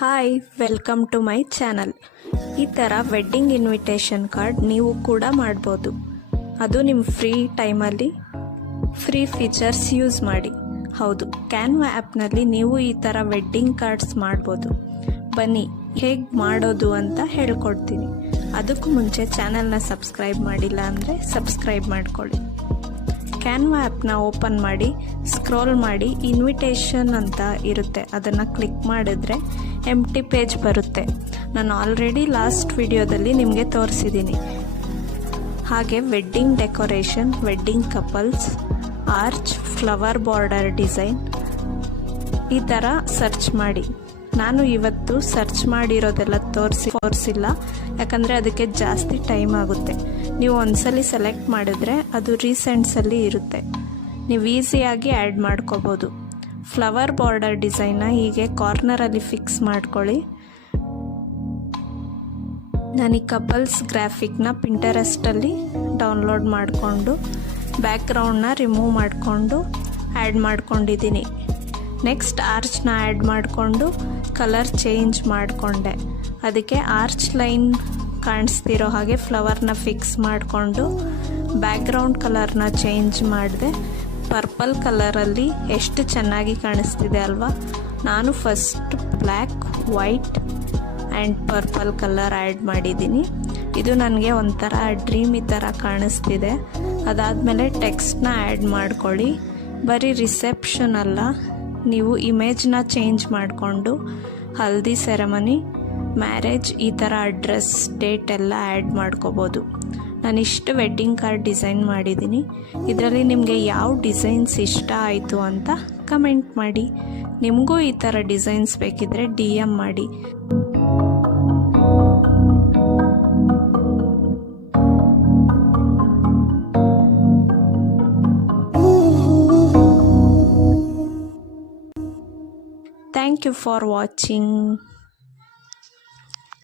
Hi, welcome to my channel. ಈ ಥರ wedding invitation card ನೀವು ಕೂಡ ಮಾಡ್ಬೋದು. ಅದು ನಿಮ್ಮ ಫ್ರೀ ಟೈಮಲ್ಲಿ ಫ್ರೀ ಫೀಚರ್ಸ್ ಯೂಸ್ ಮಾಡಿ. ಹೌದು, ಕ್ಯಾನ್ವಾ ಆ್ಯಪ್ನಲ್ಲಿ ನೀವು ಈ ಥರ ವೆಡ್ಡಿಂಗ್ ಕಾರ್ಡ್ಸ್ ಮಾಡ್ಬೋದು. ಬನ್ನಿ ಹೇಗೆ ಮಾಡೋದು ಅಂತ ಹೇಳ್ಕೊಡ್ತೀನಿ. ಅದಕ್ಕೂ ಮುಂಚೆ ಚಾನಲ್ನ ಸಬ್ಸ್ಕ್ರೈಬ್ ಮಾಡಿಲ್ಲ ಅಂದರೆ ಸಬ್ಸ್ಕ್ರೈಬ್ ಮಾಡ್ಕೊಳ್ಳಿ. ಕ್ಯಾನ್ವಾ ಆ್ಯಪ್ನ ಓಪನ್ ಮಾಡಿ ಸ್ಕ್ರೋಲ್ ಮಾಡಿ ಇನ್ವಿಟೇಷನ್ ಅಂತ ಇರುತ್ತೆ, ಅದನ್ನು ಕ್ಲಿಕ್ ಮಾಡಿದ್ರೆ ಎಂಟಿ ಪೇಜ್ ಬರುತ್ತೆ. ನಾನು ಆಲ್ರೆಡಿ ಲಾಸ್ಟ್ ವಿಡಿಯೋದಲ್ಲಿ ನಿಮಗೆ ತೋರಿಸಿದ್ದೀನಿ. ಹಾಗೆ wedding decoration, wedding couples, arch, flower border design ಈ ಥರ ಸರ್ಚ್ ಮಾಡಿ. ನಾನು ಇವತ್ತು ಸರ್ಚ್ ಮಾಡಿರೋದೆಲ್ಲ ತೋರಿಸಿಲ್ಲ, ಯಾಕಂದರೆ ಅದಕ್ಕೆ ಜಾಸ್ತಿ ಟೈಮ್ ಆಗುತ್ತೆ. ನೀವು ಒಂದ್ಸಲಿ ಸೆಲೆಕ್ಟ್ ಮಾಡಿದ್ರೆ ಅದು ರೀಸೆಂಟ್ಸಲ್ಲಿ ಇರುತ್ತೆ, ನೀವು ಈಸಿಯಾಗಿ ಆ್ಯಡ್ ಮಾಡ್ಕೋಬೋದು. ಫ್ಲವರ್ ಬಾರ್ಡರ್ ಡಿಸೈನ್ನ ಹೀಗೆ ಕಾರ್ನರಲ್ಲಿ ಫಿಕ್ಸ್ ಮಾಡ್ಕೊಳ್ಳಿ. ನಾನು ಈ ಕಪಲ್ಸ್ ಗ್ರಾಫಿಕ್ನ ಪಿಂಟರೆಸ್ಟಲ್ಲಿ ಡೌನ್ಲೋಡ್ ಮಾಡಿಕೊಂಡು ಬ್ಯಾಕ್ಗ್ರೌಂಡ್ನ ರಿಮೂವ್ ಮಾಡಿಕೊಂಡು ಆ್ಯಡ್ ಮಾಡ್ಕೊಂಡಿದ್ದೀನಿ. ನೆಕ್ಸ್ಟ್ ಆರ್ಚ್ನ ಆ್ಯಡ್ ಮಾಡಿಕೊಂಡು ಕಲರ್ ಚೇಂಜ್ ಮಾಡಿಕೊಂಡೆ. ಅದಕ್ಕೆ ಆರ್ಚ್ ಲೈನ್ ಕಾಣಿಸ್ತಿರೋ ಹಾಗೆ ಫ್ಲವರ್ನ ಫಿಕ್ಸ್ ಮಾಡಿಕೊಂಡು ಬ್ಯಾಕ್ಗ್ರೌಂಡ್ ಕಲರ್ನ ಚೇಂಜ್ ಮಾಡಿದೆ. ಪರ್ಪಲ್ ಕಲರಲ್ಲಿ ಎಷ್ಟು ಚೆನ್ನಾಗಿ ಕಾಣಿಸ್ತಿದೆ ಅಲ್ವಾ. ನಾನು first black, white and purple colour add ಮಾಡಿದ್ದೀನಿ. ಇದು ನನಗೆ ಒಂಥರ ಡ್ರೀಮಿ ಥರ ಕಾಣಿಸ್ತಿದೆ. ಅದಾದಮೇಲೆ ಟೆಕ್ಸ್ಟ್ನ ಆ್ಯಡ್ ಮಾಡ್ಕೊಳ್ಳಿ. ಬರೀ ರಿಸೆಪ್ಷನ್ ಅಲ್ಲ, ನೀವು ಇಮೇಜ್ನ ಚೇಂಜ್ ಮಾಡಿಕೊಂಡು ಹಲ್ದಿ ಸೆರೆಮನಿ, ಮ್ಯಾರೇಜ್ ಈ ಥರ ಅಡ್ರೆಸ್, ಡೇಟ್ ಎಲ್ಲ ಆ್ಯಡ್ ಮಾಡ್ಕೋಬೋದು. ನಾನಿಷ್ಟು ವೆಡ್ಡಿಂಗ್ ಕಾರ್ಡ್ ಡಿಸೈನ್ ಮಾಡಿದ್ದೀನಿ. ಇದರಲ್ಲಿ ನಿಮಗೆ ಯಾವ ಡಿಸೈನ್ಸ್ ಇಷ್ಟ ಆಯಿತು ಅಂತ ಕಮೆಂಟ್ ಮಾಡಿ. ನಿಮಗೂ ಈ ಥರ ಡಿಸೈನ್ಸ್ ಬೇಕಿದ್ರೆ DM ಮಾಡಿ. Thank you for watching.